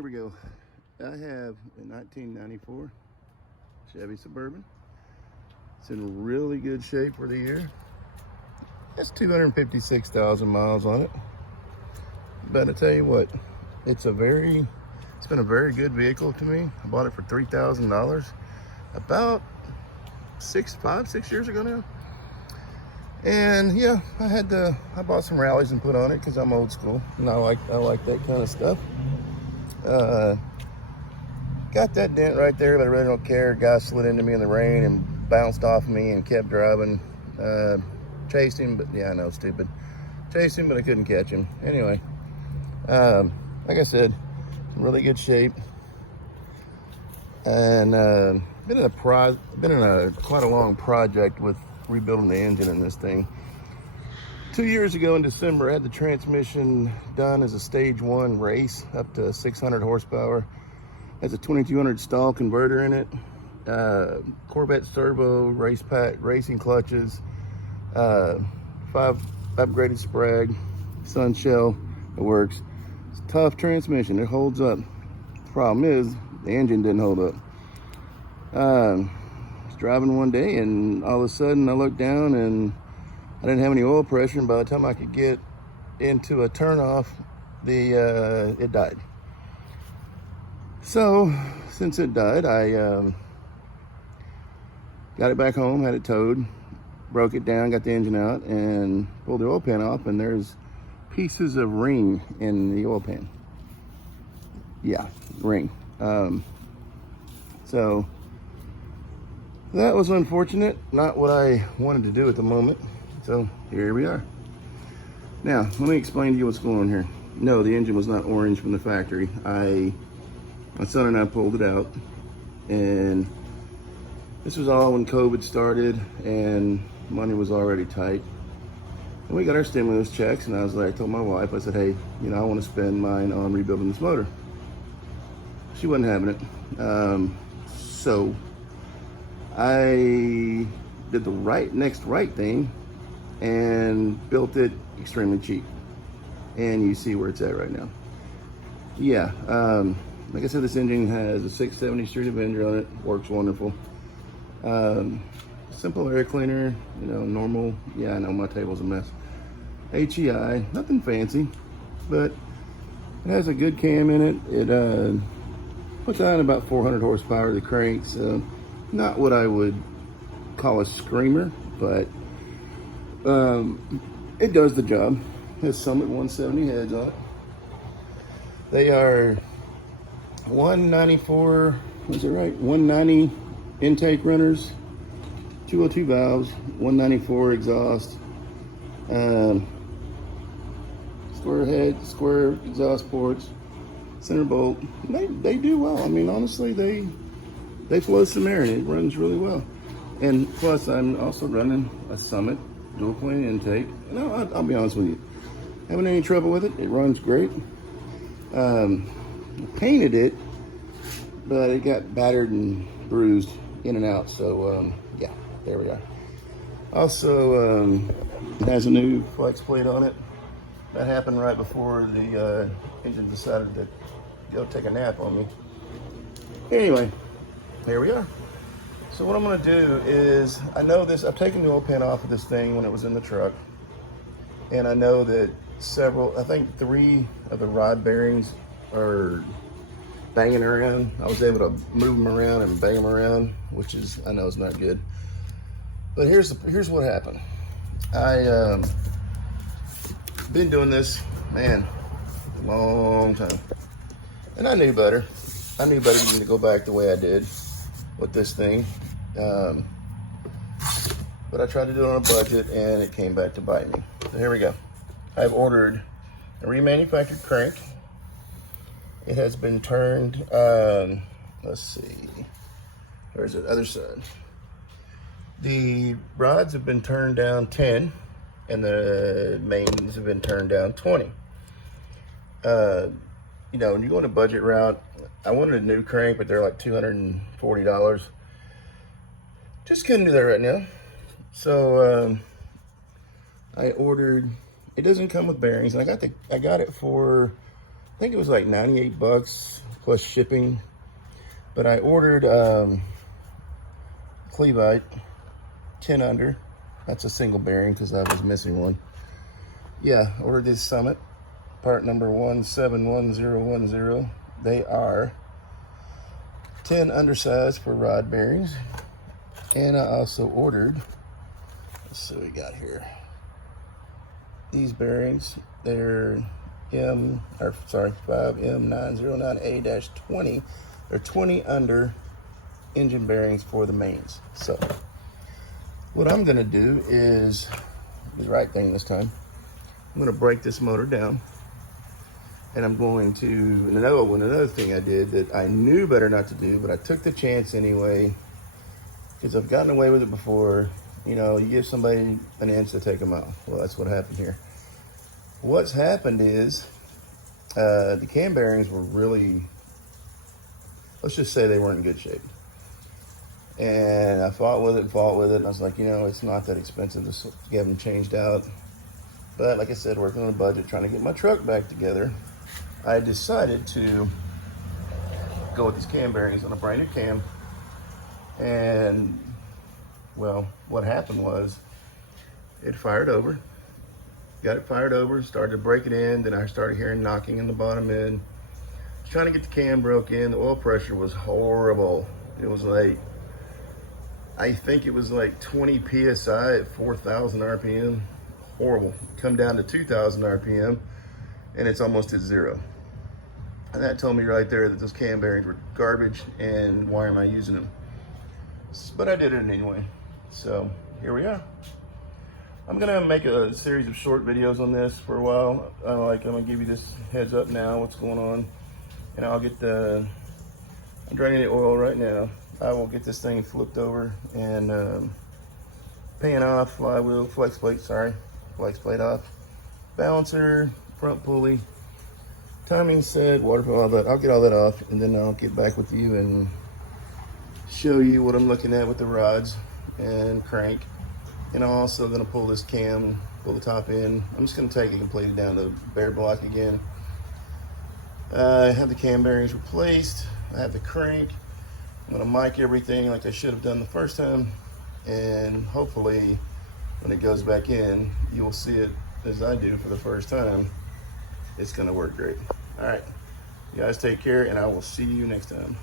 here we go. I have a 1994 Chevy Suburban. It's in really good shape for the year. It's 256,000 miles on it. But I tell you what, it's been a very good vehicle to me. I bought it for $3,000 about 6 years ago now. And yeah, I bought some rallies and put on it because I'm old school and I like that kind of stuff. Got that dent right there, but I really don't care. Guy slid into me in the rain and bounced off me and kept driving. Chased him, but yeah, I know, stupid. Chased him, but I couldn't catch him. Anyway, like I said, in really good shape. And been in a quite a long project with rebuilding the engine in this thing. 2 years ago in December, I had the transmission done as a stage 1 race up to 600 horsepower. Has a 2200 stall converter in it, Corvette servo, race pack, racing clutches, 5 upgraded Sprague, Sun Shell. It works. It's a tough transmission. It holds up. The problem is the engine didn't hold up. I was driving one day and all of a sudden I looked down and I didn't have any oil pressure, and by the time I could get into a turnoff, it died. So since it died, I got it back home, had it towed, broke it down, got the engine out, and pulled the oil pan off, and there's pieces of ring in the oil pan. Yeah, ring. So that was unfortunate, not what I wanted to do at the moment. So here we are. Now, let me explain to you what's going on here. No, the engine was not orange from the factory. My son and I pulled it out, and this was all when COVID started and money was already tight. And we got our stimulus checks, and I told my wife, I said, hey, I want to spend mine on rebuilding this motor. She wasn't having it. So I did the next right thing and built it extremely cheap. And you see where it's at right now. Yeah, like I said, this engine has a 670 Street Avenger on it. Works wonderful. Simple air cleaner, normal. Yeah, I know my table's a mess. HEI, nothing fancy, but it has a good cam in it. It puts out about 400 horsepower. The cranks, not what I would call a screamer, but it does the job. It has Summit 170 heads on it. They are 194, was it right? 190 intake runners, 202 valves, 194 exhaust, square head, square exhaust ports, center bolt. They do well. I mean, honestly, they flow some air and it runs really well. And plus, I'm also running a Summit dual plane intake. And I'll be honest with you, having any trouble with it. It runs great. Painted it, but it got battered and bruised in and out. So yeah, there we are. Also, it has a new flex plate on it. That happened right before the engine decided to go take a nap on me. Anyway, here we are. So what I'm gonna do is, I know this, I've taken the oil pan off of this thing when it was in the truck. And I know that I think 3 of the rod bearings are banging around. I was able to move them around and bang them around, which I know is not good. But here's what happened. I been doing this, man, a long time. And I knew better. I knew better than to go back the way I did with this thing. But I tried to do it on a budget and it came back to bite me. So here we go. I've ordered a remanufactured crank. It has been turned, let's see, where's the other side? The rods have been turned down 10 and the mains have been turned down 20. When you go on a budget route, I wanted a new crank, but they're like $240. Just couldn't do that right now. So I ordered, it doesn't come with bearings, and I got it for, I think it was like 98 bucks plus shipping. But I ordered Clevite 10 under. That's a single bearing because I was missing one. Yeah, ordered this Summit, part number 171010. They are 10 undersized for rod bearings. And I also ordered, let's see what we got here. These bearings, they're 5M909A-20. They're 20 under engine bearings for the mains. So what I'm gonna do is the right thing this time. I'm gonna break this motor down, and I'm going to, another thing I did that I knew better not to do, but I took the chance anyway, because I've gotten away with it before. You know, you give somebody an inch to take them out. Well, that's what happened here. What's happened is the cam bearings were really, let's just say they weren't in good shape. And I fought with it, and I was like, you know, it's not that expensive to get them changed out. But like I said, working on a budget, trying to get my truck back together, I decided to go with these cam bearings on a brand new cam. And well, what happened was it fired over. Got it fired over, started to break it in, then I started hearing knocking in the bottom end. Trying to get the cam broke in. The oil pressure was horrible. It was like, I think it was like 20 PSI at 4,000 RPM. Horrible. Come down to 2,000 RPM and it's almost at zero. And that told me right there that those cam bearings were garbage, and why am I using them? But I did it anyway. So here we are. I'm gonna make a series of short videos on this for a while. I'm gonna give you this heads up now, what's going on. And I'll get I'm draining the oil right now. I will get this thing flipped over and pan off, flywheel, flex plate off, balancer, front pulley, timing set, water pump, all that. I'll get all that off, and then I'll get back with you and show you what I'm looking at with the rods and crank. And I'm also gonna pull this cam, pull the top in. I'm just gonna take it completely down to bare block again. I have the cam bearings replaced. I have the crank. I'm gonna mic everything like I should have done the first time. And hopefully when it goes back in, you will see it as I do for the first time. It's gonna work great. All right, you guys take care, and I will see you next time.